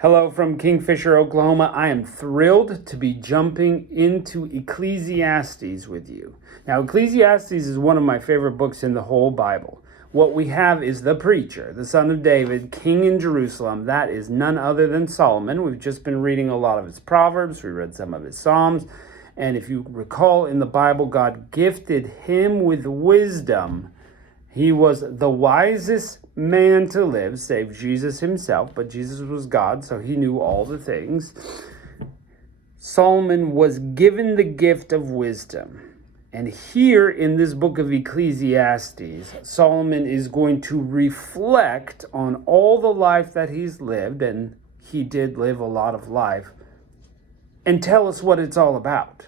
Hello from Kingfisher, Oklahoma. I am thrilled to be jumping into Ecclesiastes with you. Now, Ecclesiastes is one of my favorite books in the whole Bible. What we have is the preacher, the son of David, king in Jerusalem. That is none other than Solomon. We've just been reading a lot of his Proverbs. We read some of his Psalms. And if you recall in the Bible, God gifted him with wisdom. He was the wisest man to live, save Jesus himself, but Jesus was God, so he knew all the things. Solomon was given the gift of wisdom. And here in this book of Ecclesiastes, Solomon is going to reflect on all the life that he's lived, and he did live a lot of life, and tell us what it's all about.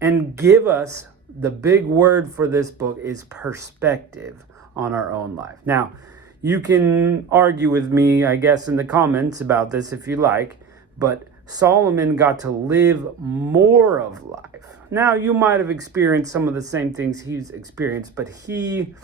And give us the big word for this book is perspective on our own life. Now, you can argue with me, I guess, in the comments about this if you like, but Solomon got to live more of life. Now, you might have experienced some of the same things he's experienced, but he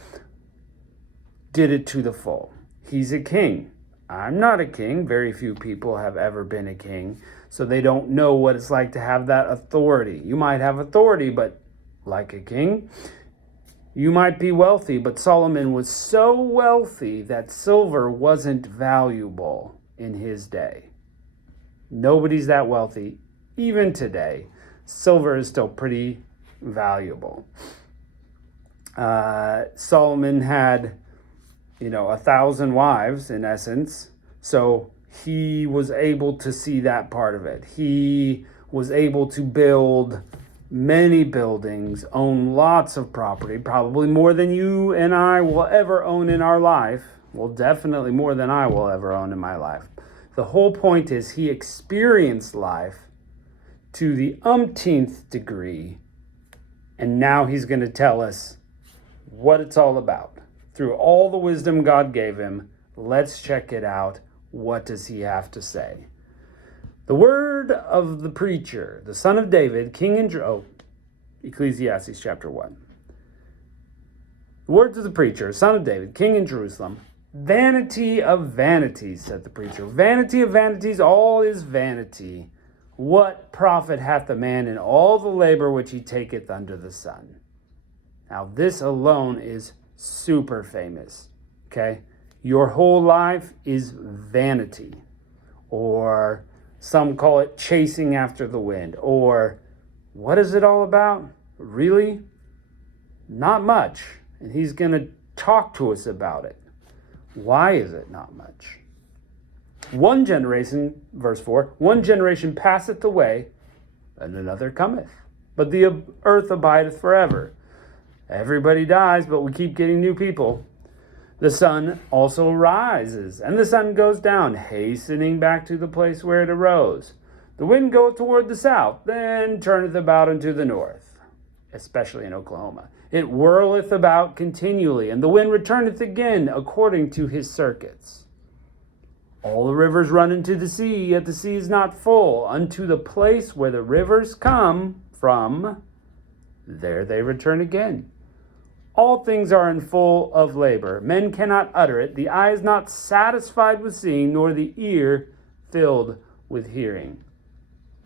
did it to the full. He's a king. I'm not a king. Very few people have ever been a king, so they don't know what it's like to have that authority. You might have authority, but like a king, you might be wealthy, but Solomon was so wealthy that silver wasn't valuable in his day. Nobody's that wealthy. Even today, silver is still pretty valuable. Solomon had, 1,000 wives in essence, so he was able to see that part of it. He was able to build many buildings, own lots of property, probably more than you and I will ever own in our life. Well, definitely more than I will ever own in my life. The whole point is he experienced life to the umpteenth degree, and now he's going to tell us what it's all about. Through all the wisdom God gave him, let's check it out. What does he have to say? The word of the preacher, the son of David, king in Ecclesiastes chapter 1. The words of the preacher, son of David, king in Jerusalem. Vanity of vanities, said the preacher. Vanity of vanities, all is vanity. What profit hath a man in all the labor which he taketh under the sun? Now this alone is super famous, okay? Your whole life is vanity, or some call it chasing after the wind. Or what is it all about? Really? Not much. And he's going to talk to us about it. Why is it not much? One generation, verse 4, one generation passeth away, and another cometh. But the earth abideth forever. Everybody dies, but we keep getting new people. The sun also rises, and the sun goes down, hastening back to the place where it arose. The wind goeth toward the south, then turneth about unto the north, especially in Oklahoma. It whirleth about continually, and the wind returneth again according to his circuits. All the rivers run into the sea, yet the sea is not full. Unto the place where the rivers come from, there they return again. All things are in full of labor. Men cannot utter it. The eye is not satisfied with seeing, nor the ear filled with hearing.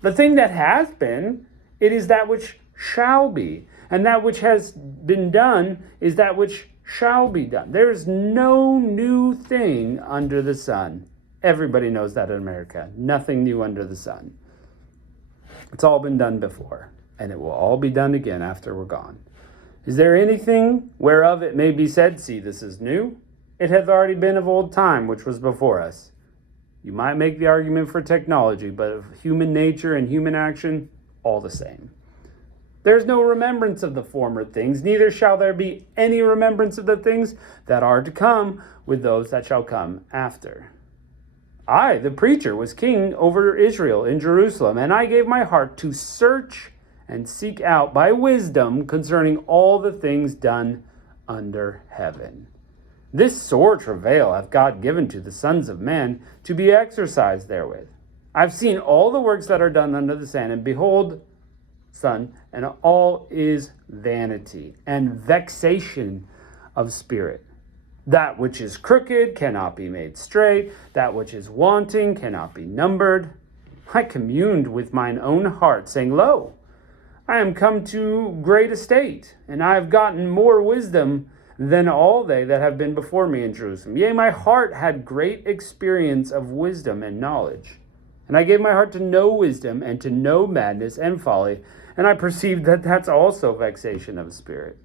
The thing that has been, it is that which shall be. And that which has been done is that which shall be done. There is no new thing under the sun. Everybody knows that in America. Nothing new under the sun. It's all been done before, and it will all be done again after we're gone. Is there anything whereof it may be said, see, this is new? It hath already been of old time, which was before us. You might make the argument for technology, but of human nature and human action, all the same. There's no remembrance of the former things, neither shall there be any remembrance of the things that are to come with those that shall come after. I, the preacher, was king over Israel in Jerusalem, and I gave my heart to search and seek out by wisdom concerning all the things done under heaven. This sore travail hath God given to the sons of men to be exercised therewith. I've seen all the works that are done under the sun, and behold, son, and all is vanity and vexation of spirit. That which is crooked cannot be made straight. That which is wanting cannot be numbered. I communed with mine own heart, saying, Lo, I am come to great estate, and I have gotten more wisdom than all they that have been before me in Jerusalem. Yea, my heart had great experience of wisdom and knowledge. And I gave my heart to know wisdom and to know madness and folly, and I perceived that that's also vexation of spirit.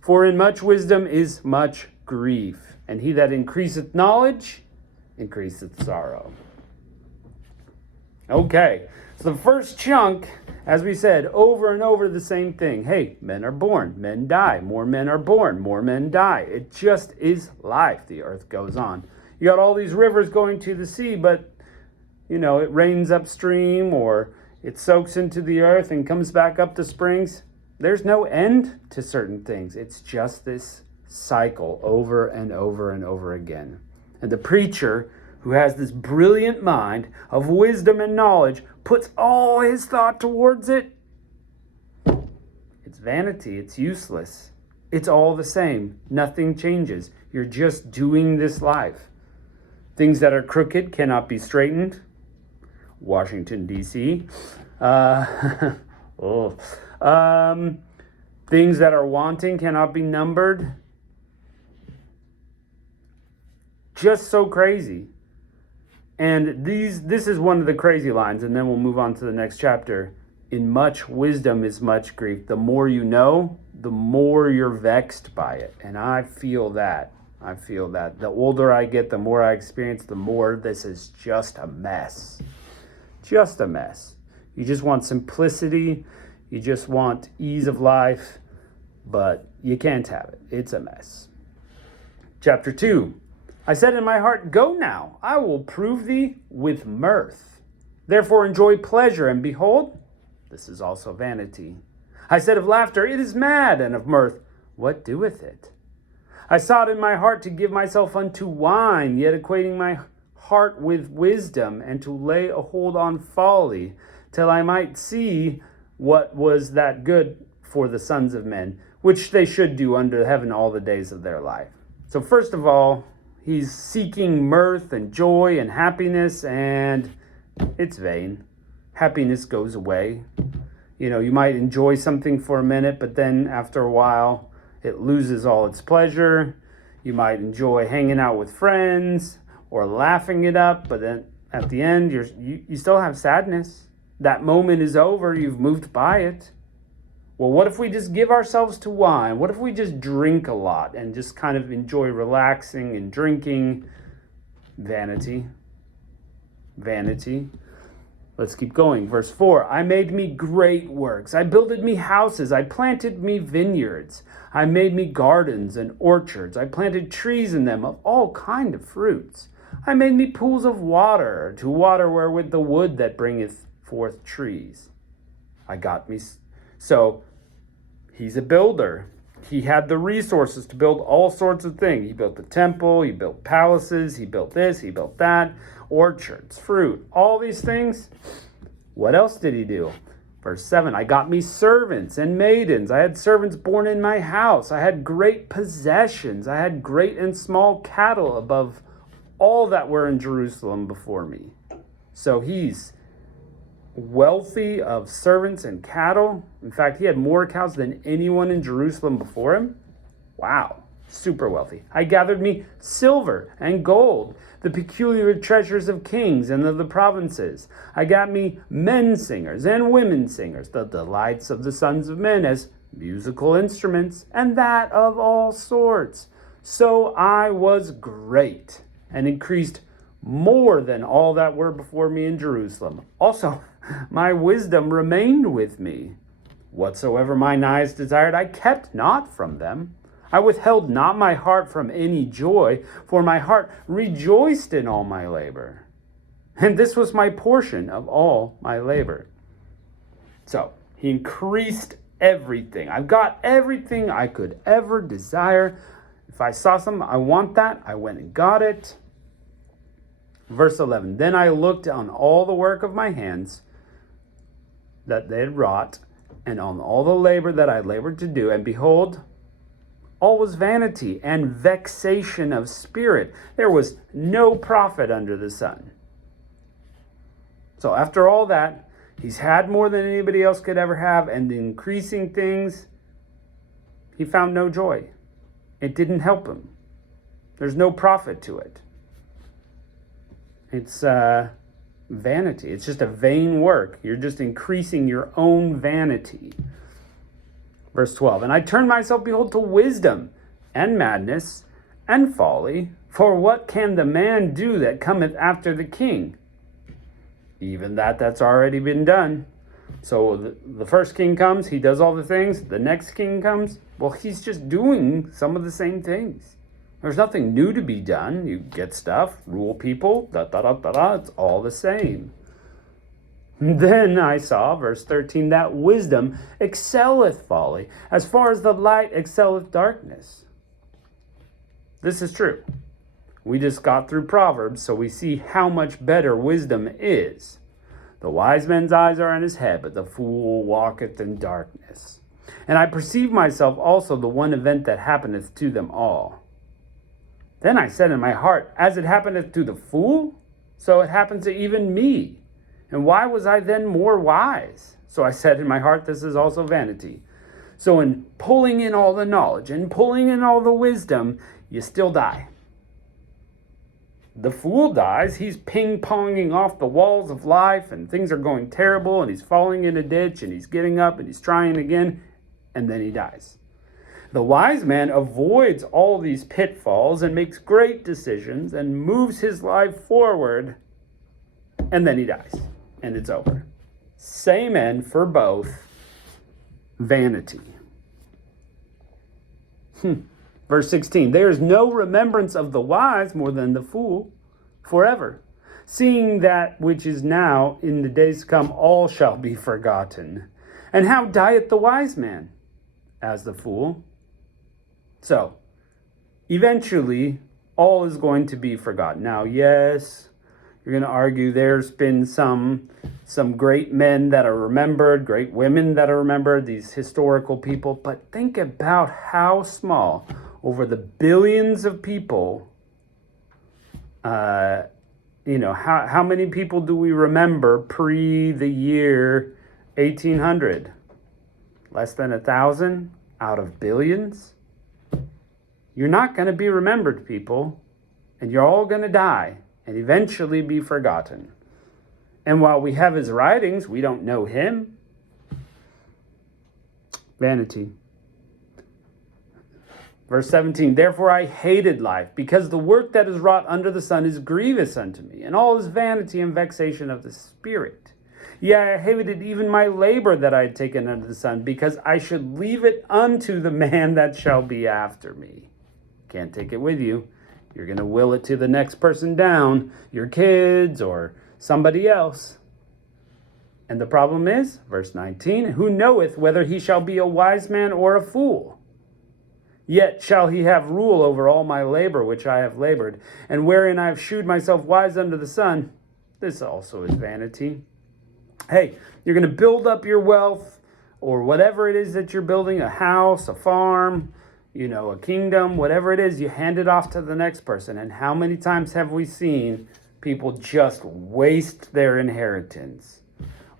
For in much wisdom is much grief, and he that increaseth knowledge increaseth sorrow. Okay, so the first chunk, as we said, over and over the same thing. Hey, men are born, men die. More men are born, more men die. It just is life. The earth goes on. You got all these rivers going to the sea, but, it rains upstream or it soaks into the earth and comes back up the springs. There's no end to certain things. It's just this cycle over and over and over again. And the preacher, who has this brilliant mind of wisdom and knowledge, puts all his thought towards it. It's vanity. It's useless. It's all the same. Nothing changes. You're just doing this life. Things that are crooked cannot be straightened. Washington, D.C. Things that are wanting cannot be numbered. Just so crazy. And this is one of the crazy lines, and then we'll move on to the next chapter. In much wisdom is much grief. The more you know, the more you're vexed by it. And I feel that. The older I get, the more I experience, the more this is just a mess. Just a mess. You just want simplicity. You just want ease of life. But you can't have it. It's a mess. Chapter 2. I said in my heart, Go now, I will prove thee with mirth. Therefore enjoy pleasure, and behold, this is also vanity. I said of laughter, It is mad, and of mirth, what doeth it? I sought in my heart to give myself unto wine, yet equating my heart with wisdom, and to lay a hold on folly, till I might see what was that good for the sons of men, which they should do under heaven all the days of their life. So first of all, he's seeking mirth and joy and happiness, and it's vain. Happiness goes away. You might enjoy something for a minute, but then after a while, it loses all its pleasure. You might enjoy hanging out with friends or laughing it up, but then at the end, you still have sadness. That moment is over. You've moved by it. Well, what if we just give ourselves to wine? What if we just drink a lot and just kind of enjoy relaxing and drinking? Vanity. Vanity. Let's keep going. Verse 4. I made me great works. I builded me houses. I planted me vineyards. I made me gardens and orchards. I planted trees in them of all kind of fruits. I made me pools of water, to water wherewith the wood that bringeth forth trees. I got me... So, he's a builder. He had the resources to build all sorts of things. He built the temple, he built palaces, he built this, he built that, orchards, fruit, all these things. What else did he do? Verse 7, I got me servants and maidens. I had servants born in my house. I had great possessions. I had great and small cattle above all that were in Jerusalem before me. So he's wealthy of servants and cattle. In fact, he had more cows than anyone in Jerusalem before him. Wow, super wealthy. I gathered me silver and gold, the peculiar treasures of kings and of the provinces. I got me men singers and women singers, the delights of the sons of men as musical instruments, and that of all sorts. So I was great and increased more than all that were before me in Jerusalem. Also, my wisdom remained with me. Whatsoever mine eyes desired, I kept not from them. I withheld not my heart from any joy, for my heart rejoiced in all my labor. And this was my portion of all my labor. So, he increased everything. I've got everything I could ever desire. If I saw something, I want that, I went and got it. Verse 11, then I looked on all the work of my hands that they had wrought, and on all the labor that I labored to do, and behold, all was vanity and vexation of spirit. There was no profit under the sun. So after all that, he's had more than anybody else could ever have, and the increasing things, he found no joy. It didn't help him. There's no profit to it. It's vanity. It's just a vain work. You're just increasing your own vanity. Verse 12, and I turned myself, behold, to wisdom and madness and folly. For what can the man do that cometh after the king? Even that's already been done. So the first king comes, he does all the things. The next king comes, well, he's just doing some of the same things. There's nothing new to be done. You get stuff, rule people, it's all the same. Then I saw, verse 13, that wisdom excelleth folly, as far as the light excelleth darkness. This is true. We just got through Proverbs, so we see how much better wisdom is. The wise man's eyes are in his head, but the fool walketh in darkness. And I perceive myself also the one event that happeneth to them all. Then I said in my heart, as it happeneth to the fool, so it happens to even me. And why was I then more wise? So I said in my heart, this is also vanity. So in pulling in all the knowledge and pulling in all the wisdom, you still die. The fool dies. He's ping-ponging off the walls of life, and things are going terrible, and he's falling in a ditch, and he's getting up, and he's trying again, and then he dies. The wise man avoids all these pitfalls and makes great decisions and moves his life forward, and then he dies. And it's over. Same end for both. Vanity. Verse 16. There is no remembrance of the wise more than the fool forever. Seeing that which is now, in the days to come, all shall be forgotten. And how dieth the wise man? As the fool. So, eventually, all is going to be forgotten. Now, yes, you're going to argue there's been some great men that are remembered, great women that are remembered, these historical people. But think about how small, over the billions of people, how many people do we remember pre the year 1800? Less than 1,000 out of billions? You're not going to be remembered, people, and you're all going to die and eventually be forgotten. And while we have his writings, we don't know him. Vanity. Verse 17, therefore I hated life, because the work that is wrought under the sun is grievous unto me, and all is vanity and vexation of the spirit. Yea, I hated even my labor that I had taken under the sun, because I should leave it unto the man that shall be after me. Can't take it with you. You're going to will it to the next person down, your kids or somebody else. And the problem is, verse 19, who knoweth whether he shall be a wise man or a fool? Yet shall he have rule over all my labor which I have labored, and wherein I have shewed myself wise under the sun. This also is vanity. Hey, you're going to build up your wealth, or whatever it is that you're building, a house, a farm, a kingdom, whatever it is, you hand it off to the next person. And how many times have we seen people just waste their inheritance?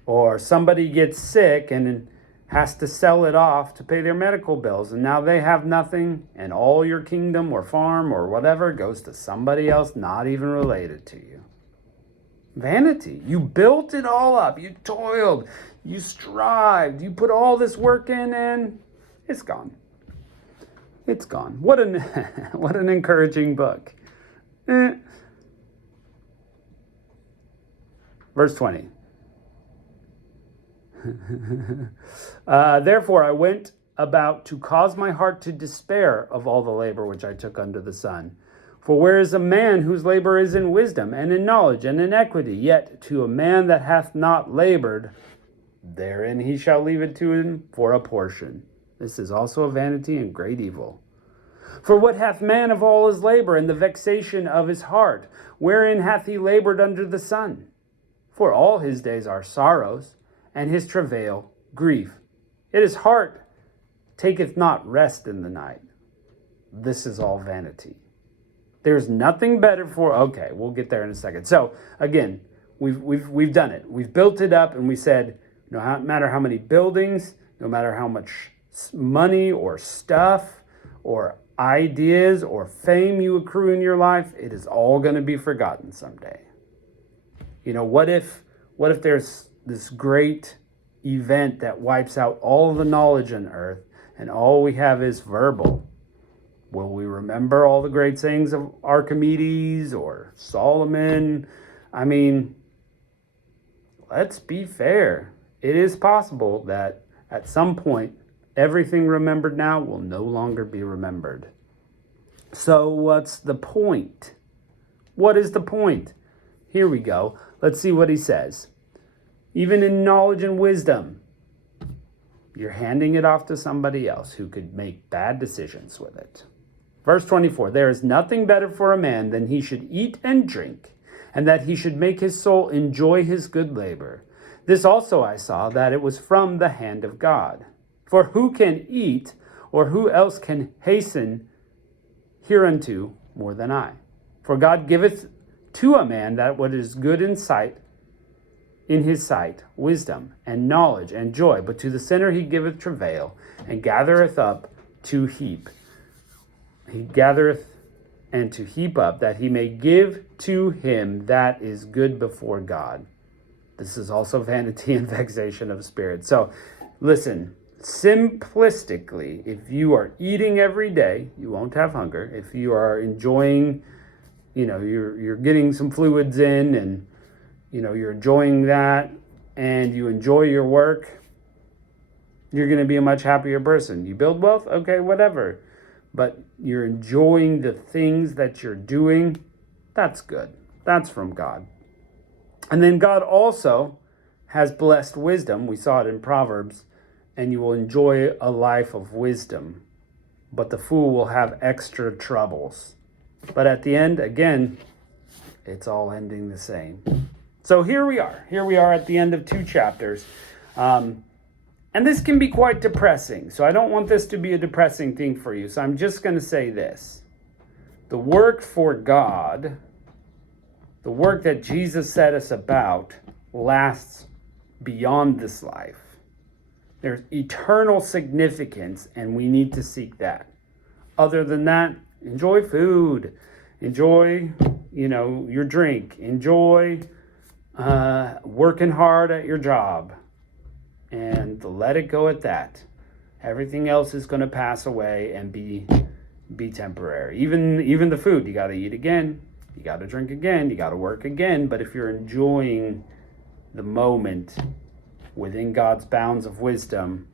Or somebody gets sick and has to sell it off to pay their medical bills, and now they have nothing, and all your kingdom or farm or whatever goes to somebody else not even related to you. Vanity. You built it all up. You toiled. You strived. You put all this work in, and it's gone. It's gone. What an encouraging book. Verse 20. Therefore I went about to cause my heart to despair of all the labor which I took under the sun. For where is a man whose labor is in wisdom and in knowledge and in equity? Yet to a man that hath not labored, therein he shall leave it to him for a portion. This is also a vanity and great evil. For what hath man of all his labor and the vexation of his heart? Wherein hath he labored under the sun? For all his days are sorrows, and his travail grief. Yet his heart taketh not rest in the night. this is all vanity. There's nothing better for, okay, we'll get there in a second. So again, we've done it. We've built it up and we said, no matter how many buildings, no matter how much money or stuff or ideas or fame you accrue in your life, it is all going to be forgotten someday. What if there's this great event that wipes out all the knowledge on earth and all we have is verbal? Will we remember all the great sayings of Archimedes or Solomon? I mean, let's be fair. It is possible that at some point, everything remembered now will no longer be remembered. So what's the point? What is the point? Here we go. Let's see what he says. Even in knowledge and wisdom, you're handing it off to somebody else who could make bad decisions with it. Verse 24, there is nothing better for a man than he should eat and drink, and that he should make his soul enjoy his good labor. This also I saw, that it was from the hand of God. For who can eat, or who else can hasten hereunto more than I? For God giveth to a man that what is good in his sight, wisdom and knowledge and joy. But to the sinner he giveth travail, and gathereth up to heap. He gathereth and to heap up, that he may give to him that is good before God. This is also vanity and vexation of spirit. So listen, simplistically, if you are eating every day, you won't have hunger. If you are enjoying, you're getting some fluids in, and you're enjoying that, and you enjoy your work, you're going to be a much happier person. You build wealth, okay, whatever. But you're enjoying the things that you're doing, that's good. That's from God. And then God also has blessed wisdom. We saw it in Proverbs. And you will enjoy a life of wisdom. But the fool will have extra troubles. But at the end, again, it's all ending the same. So here we are. Here we are at the end of 2 chapters. And this can be quite depressing. So I don't want this to be a depressing thing for you. So I'm just going to say this. The work for God, the work that Jesus set us about, lasts beyond this life. There's eternal significance, and we need to seek that. Other than that, enjoy food. Enjoy, your drink. Enjoy working hard at your job. And let it go at that. Everything else is going to pass away and be temporary. Even the food, you got to eat again. You got to drink again. You got to work again. But if you're enjoying the moment within God's bounds of wisdom,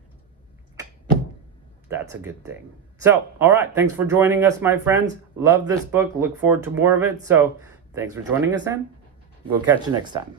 that's a good thing. So, all right. Thanks for joining us, my friends. Love this book. Look forward to more of it. So, thanks for joining us then. We'll catch you next time.